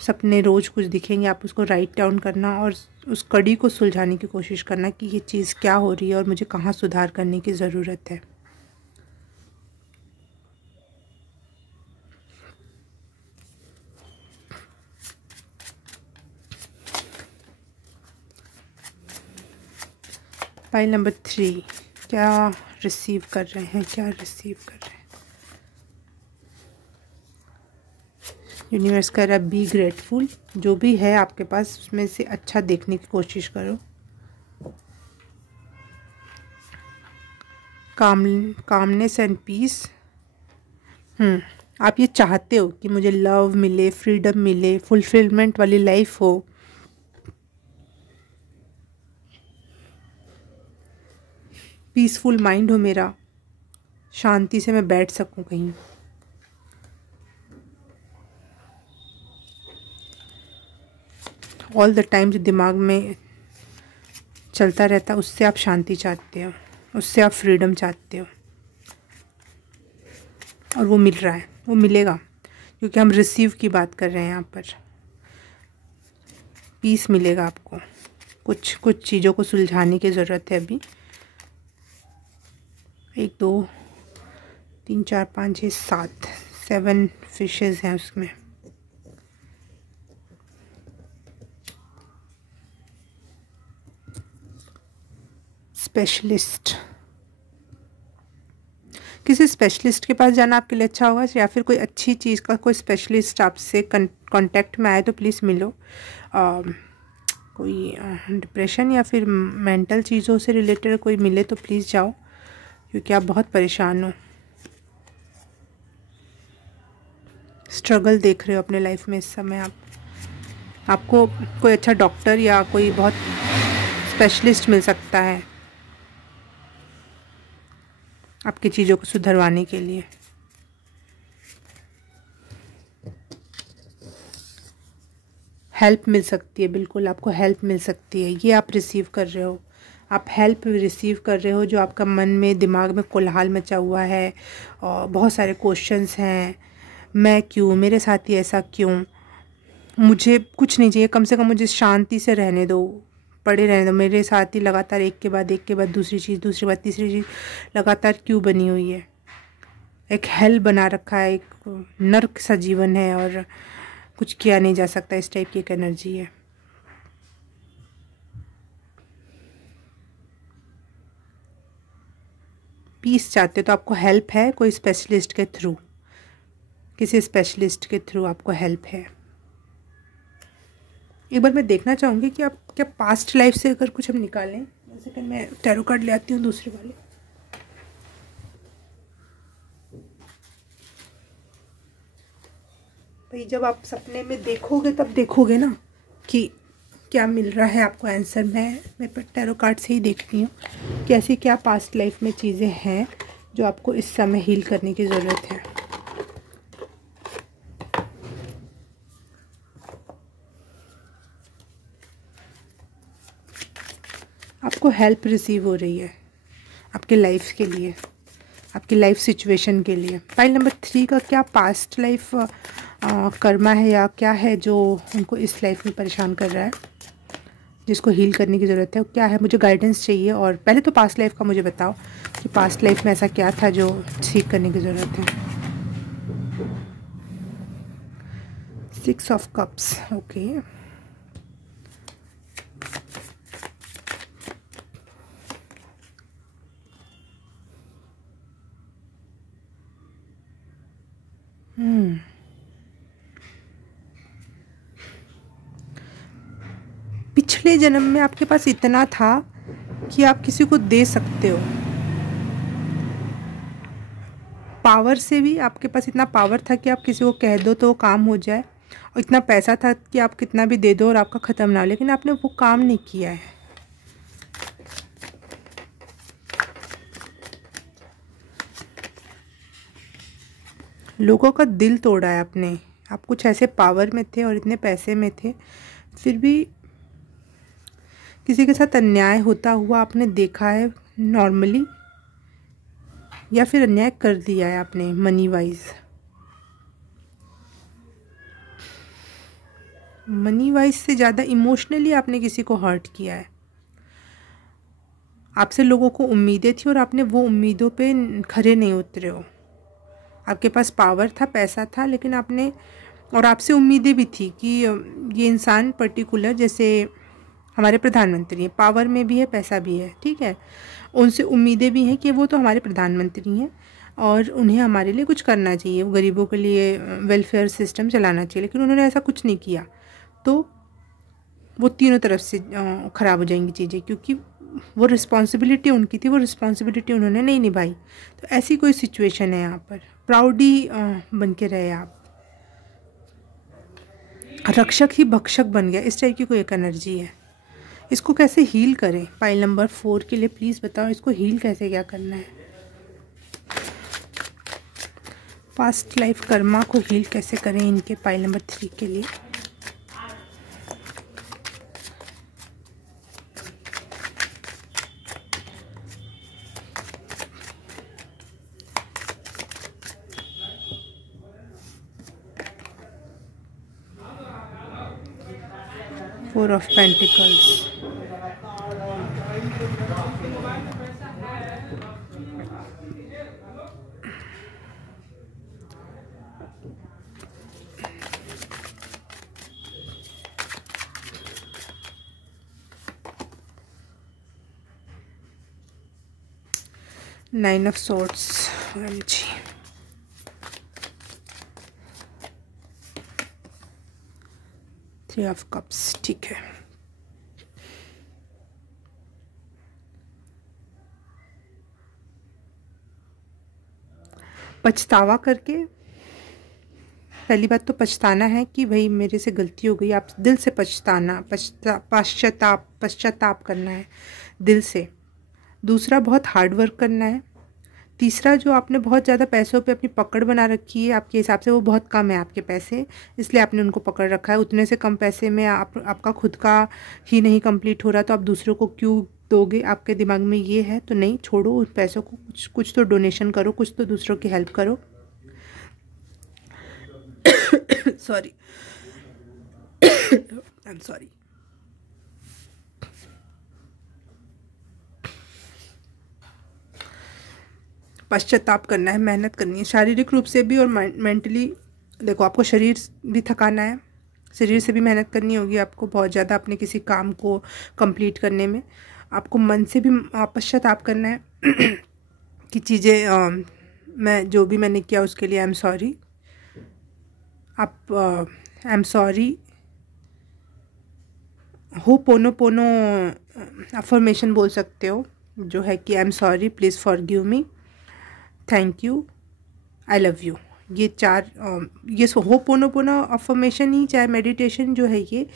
सपने रोज़ कुछ दिखेंगे, आप उसको राइट डाउन करना और उस कड़ी को सुलझाने की कोशिश करना कि ये चीज़ क्या हो रही है और मुझे कहाँ सुधार करने की ज़रूरत है। पाइल नंबर 3 क्या रिसीव कर रहे हैं, क्या रिसीव कर रहे हैं। यूनिवर्स कह रहा है बी ग्रेटफुल। जो भी है आपके पास उसमें से अच्छा देखने की कोशिश करो। Calmness and peace. आप ये चाहते हो कि मुझे लव मिले, फ्रीडम मिले, फुलफिलमेंट वाली लाइफ हो। पीसफुल माइंड हो मेरा, शांति से मैं बैठ सकूं कहीं। ऑल द टाइम जो दिमाग में चलता रहता है उससे आप शांति चाहते हो, उससे आप फ्रीडम चाहते हो। और वो मिल रहा है, वो मिलेगा, क्योंकि हम रिसीव की बात कर रहे हैं यहाँ पर। पीस मिलेगा आपको। कुछ चीज़ों को सुलझाने की ज़रूरत है अभी। 1 2 3 4 5 6 7 7 फिशेस हैं उसमें। स्पेशलिस्ट, किसी स्पेशलिस्ट के पास जाना आपके लिए अच्छा होगा, या फिर कोई अच्छी चीज़ का कोई स्पेशलिस्ट आपसे कांटेक्ट में आए तो प्लीज़ मिलो। कोई डिप्रेशन या फिर मेंटल चीज़ों से रिलेटेड कोई मिले तो प्लीज़ जाओ, क्योंकि आप बहुत परेशान हो। स्ट्रगल देख रहे हो अपने लाइफ में इस समय आप। आपको कोई अच्छा डॉक्टर या कोई बहुत स्पेशलिस्ट मिल सकता है आपकी चीज़ों को सुधरवाने के लिए। हेल्प मिल सकती है, बिल्कुल आपको हेल्प मिल सकती है। ये आप रिसीव कर रहे हो, आप हेल्प रिसीव कर रहे हो। जो आपका मन में दिमाग में कोलाहल मचा हुआ है और बहुत सारे क्वेश्चंस हैं, मैं क्यों, मेरे साथ ही ऐसा क्यों, मुझे कुछ नहीं चाहिए, कम से कम मुझे शांति से रहने दो, पड़े रहने दो। मेरे साथ ही लगातार एक के बाद दूसरी चीज़, दूसरी बात तीसरी चीज़ लगातार क्यों बनी हुई है। एक हेल बना रखा है, एक नर्क सा जीवन है और कुछ किया नहीं जा सकता, इस टाइप की एक एनर्जी है। पीस चाहते हो तो आपको हेल्प है कोई स्पेशलिस्ट के थ्रू, किसी स्पेशलिस्ट के थ्रू आपको हेल्प है। एक बार मैं देखना चाहूँगी कि आप क्या पास्ट लाइफ से अगर कुछ हम निकालें। जैसे कि मैं टैरो कार्ड ले आती हूँ दूसरे वाले। भाई जब आप सपने में देखोगे तब देखोगे ना कि क्या मिल रहा है आपको आंसर। मैं टैरो कार्ड से ही देख रही हूँ कि ऐसी क्या पास्ट लाइफ में चीज़ें हैं जो आपको इस समय हील करने की ज़रूरत है। आपको हेल्प रिसीव हो रही है आपके लाइफ के लिए, आपकी लाइफ सिचुएशन के लिए। फाइल नंबर 3 का क्या पास्ट लाइफ कर्मा है या क्या है जो उनको इस लाइफ में परेशान कर रहा है, जिसको हील करने की ज़रूरत है, क्या है। मुझे गाइडेंस चाहिए। और पहले तो पास्ट लाइफ का मुझे बताओ कि पास्ट लाइफ में ऐसा क्या था जो ठीक करने की ज़रूरत है। 6 ऑफ कप्स, ओके। पिछले जन्म में आपके पास इतना था कि आप किसी को दे सकते हो। पावर से भी आपके पास इतना पावर था कि आप किसी को कह दो तो वो काम हो जाए, और इतना पैसा था कि आप कितना भी दे दो और आपका ख़त्म ना हो, लेकिन आपने वो काम नहीं किया है। लोगों का दिल तोड़ा है आपने। आप कुछ ऐसे पावर में थे और इतने पैसे में थे, फिर भी किसी के साथ अन्याय होता हुआ आपने देखा है नॉर्मली, या फिर अन्याय कर दिया है आपने मनी वाइज। मनी वाइज से ज़्यादा इमोशनली आपने किसी को हर्ट किया है। आपसे लोगों को उम्मीदें थी और आपने वो उम्मीदों पे खरे नहीं उतरे हो। आपके पास पावर था, पैसा था, लेकिन आपने, और आपसे उम्मीदें भी थी कि ये इंसान पर्टिकुलर, जैसे हमारे प्रधानमंत्री हैं, पावर में भी है, पैसा भी है, ठीक है, उनसे उम्मीदें भी हैं कि वो तो हमारे प्रधानमंत्री हैं और उन्हें हमारे लिए कुछ करना चाहिए, वो गरीबों के लिए वेलफेयर सिस्टम चलाना चाहिए, लेकिन उन्होंने ऐसा कुछ नहीं किया। तो वो तीनों तरफ से ख़राब हो जाएंगी चीज़ें, क्योंकि वो रिस्पॉन्सिबिलिटी उनकी थी, वो रिस्पॉन्सिबिलिटी उन्होंने नहीं निभाई। तो ऐसी कोई सिचुएशन है यहाँ पर। प्राउडी बन के रहे आप, रक्षक ही भक्षक बन गया, इस टाइप की कोई एक एनर्जी है। इसको कैसे हील करें? पाइल नंबर 4 के लिए प्लीज़ बताओ, इसको हील कैसे क्या करना है। पास्ट लाइफ कर्मा को हील कैसे करें इनके पाइल नंबर 3 के लिए। Four of Pentacles, Nine of Swords, OMG, Three of Cups, ठीक है। पछतावा करके, पहली बात तो पछताना है कि भाई मेरे से गलती हो गई, आप दिल से पछताना, पश्चाताप करना है दिल से। दूसरा, बहुत हार्ड वर्क करना है, तीसरा, जो आपने बहुत ज़्यादा पैसों पे अपनी पकड़ बना रखी है, आपके हिसाब से वो बहुत कम है आपके पैसे, इसलिए आपने उनको पकड़ रखा है। उतने से कम पैसे में आपका खुद का ही नहीं कंप्लीट हो रहा, तो आप दूसरों को क्यों दोगे? आपके दिमाग में ये है तो नहीं, छोड़ो उन पैसों को, कुछ तो डोनेशन करो, कुछ तो दूसरों की हेल्प करो। Sorry, I am sorry. पश्चाताप करना है, मेहनत करनी है, शारीरिक रूप से भी और मेंटली। देखो, आपको शरीर भी थकाना है, शरीर से भी मेहनत करनी होगी आपको बहुत ज़्यादा अपने किसी काम को कंप्लीट करने में। आपको मन से भी पश्चाताप करना है कि चीज़ें मैं जो भी मैंने किया उसके लिए आई एम सॉरी। आप आई एम सॉरी हो पोनो पोनो अफर्मेशन बोल सकते हो, जो है कि I am sorry, please forgive me, thank you, I love you. ये 4 ये हो पोनो पोनो अफर्मेशन ही, चाहे मेडिटेशन जो है, ये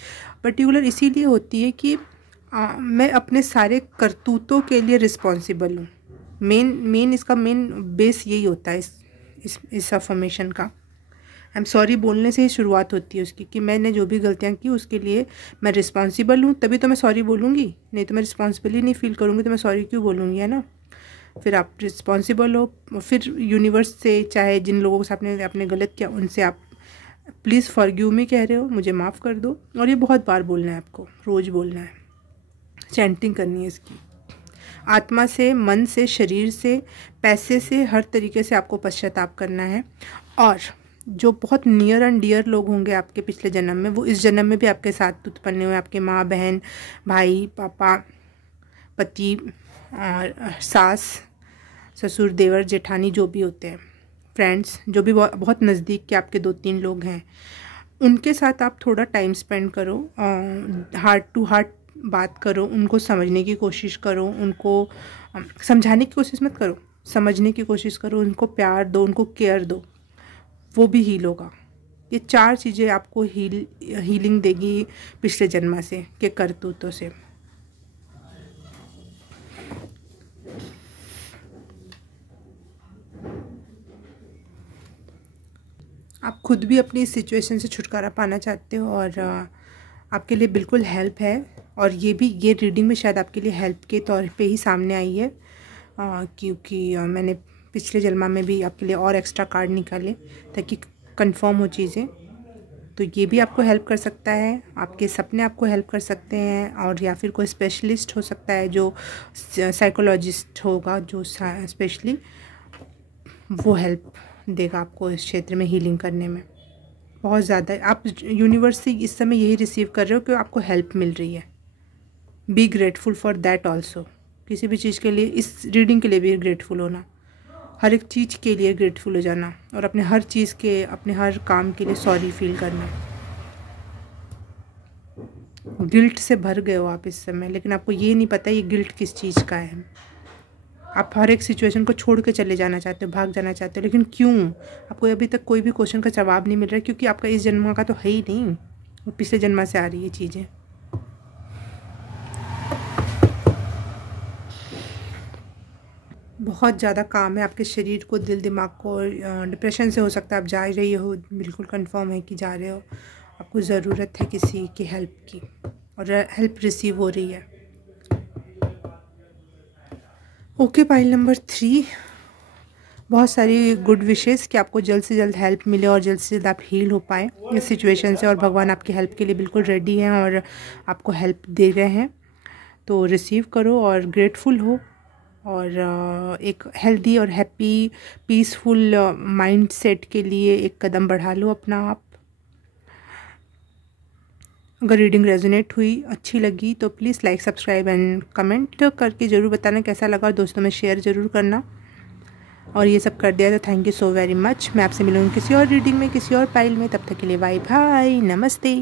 पर्टिकुलर इसीलिए होती है कि मैं अपने सारे करतूतों के लिए रिस्पॉन्सिबल हूँ। मेन इसका मेन बेस यही होता है इस अफर्मेशन का। आई एम सॉरी बोलने से ही शुरुआत होती है उसकी, कि मैंने जो भी गलतियाँ की उसके लिए मैं रिस्पॉन्सिबल हूँ, तभी तो मैं सॉरी बोलूँगी, नहीं तो मैं रिस्पॉन्सिबल ही नहीं फील करूँगी तो मैं सॉरी क्यों बोलूँगी, है ना। फिर आप रिस्पॉन्सिबल हो, फिर यूनिवर्स से, चाहे जिन लोगों के साथ आपने गलत किया उनसे आप प्लीज़ फॉरगिव मी कह रहे हो, मुझे माफ़ कर दो। और ये बहुत बार बोलना है आपको, रोज़ बोलना है, चैंटिंग करनी है इसकी। आत्मा से, मन से, शरीर से, पैसे से, हर तरीके से आपको पश्चाताप करना है। और जो बहुत नियर एंड डियर लोग होंगे आपके पिछले जन्म में, वो इस जन्म में भी आपके साथ उत्पन्न हुए, आपके माँ, बहन, भाई, पापा, पति और सास, ससुर, देवर, जेठानी, जो भी होते हैं, फ्रेंड्स, जो भी बहुत नज़दीक के आपके 2-3 लोग हैं, उनके साथ आप थोड़ा टाइम स्पेंड करो, हार्ट टू हार्ट बात करो, उनको समझने की कोशिश करो, उनको समझाने की कोशिश मत करो, समझने की कोशिश करो, उनको प्यार दो, उनको केयर दो, वो भी हील होगा। ये 4 चीज़ें आपको हीलिंग देगी पिछले जन्म से के करतूतों से। आप खुद भी अपनी इस सिचुएशन से छुटकारा पाना चाहते हो और आपके लिए बिल्कुल हेल्प है। और ये रीडिंग भी शायद आपके लिए हेल्प के तौर पे ही सामने आई है, क्योंकि मैंने पिछले जन्म में भी आपके लिए और एक्स्ट्रा कार्ड निकाले ताकि कंफर्म हो चीज़ें। तो ये भी आपको हेल्प कर सकता है, आपके सपने आपको हेल्प कर सकते हैं, और या फिर कोई स्पेशलिस्ट हो सकता है जो साइकोलॉजिस्ट होगा, जो स्पेशली वो हेल्प देगा आपको इस क्षेत्र में हीलिंग करने में। बहुत ज़्यादा आप यूनिवर्स से इस समय यही रिसीव कर रहे हो कि आपको हेल्प मिल रही है। Be grateful for that also. किसी भी चीज़ के लिए, इस रीडिंग के लिए भी ग्रेटफुल होना, हर एक चीज़ के लिए ग्रेटफुल हो जाना, और अपने हर चीज़ के, अपने हर काम के लिए सॉरी फील करना। गिल्ट से भर गए हो आप इस समय, लेकिन आपको ये नहीं पता ये गिल्ट किस चीज़ का है। आप हर एक सिचुएशन को छोड़ के चले जाना चाहते हो, भाग जाना चाहते हो, लेकिन क्यों? आपको अभी तक कोई भी क्वेश्चन का जवाब नहीं मिल रहा है, क्योंकि आपका इस जन्म का तो है ही नहीं, वो पिछले जन्म से आ रही है चीज़ें। बहुत ज़्यादा काम है आपके शरीर को, दिल दिमाग को। डिप्रेशन से हो सकता है आप जा रही हो, बिल्कुल कंफर्म है कि जा रहे हो। आपको ज़रूरत है किसी की हेल्प की, और हेल्प रिसीव हो रही है। ओके, पाइल नंबर 3, बहुत सारी गुड विशेस कि आपको जल्द से जल्द हेल्प मिले और जल्द से जल्द आप हील हो पाए इस सिचुएशन से, और भगवान आपकी हेल्प के लिए बिल्कुल रेडी हैं और आपको हेल्प दे रहे हैं। तो रिसीव करो और ग्रेटफुल हो, और एक हेल्दी और हैप्पी पीसफुल माइंड सेट के लिए एक कदम बढ़ा लो अपना आप। अगर रीडिंग रेजोनेट हुई, अच्छी लगी, तो please like, subscribe and comment करके ज़रूर बताना कैसा लगा, और दोस्तों में शेयर ज़रूर करना। और ये सब कर दिया तो thank you so very much. मैं आपसे मिलूँगी किसी और रीडिंग में, किसी और पाइल में। तब तक के लिए बाय बाय, नमस्ते।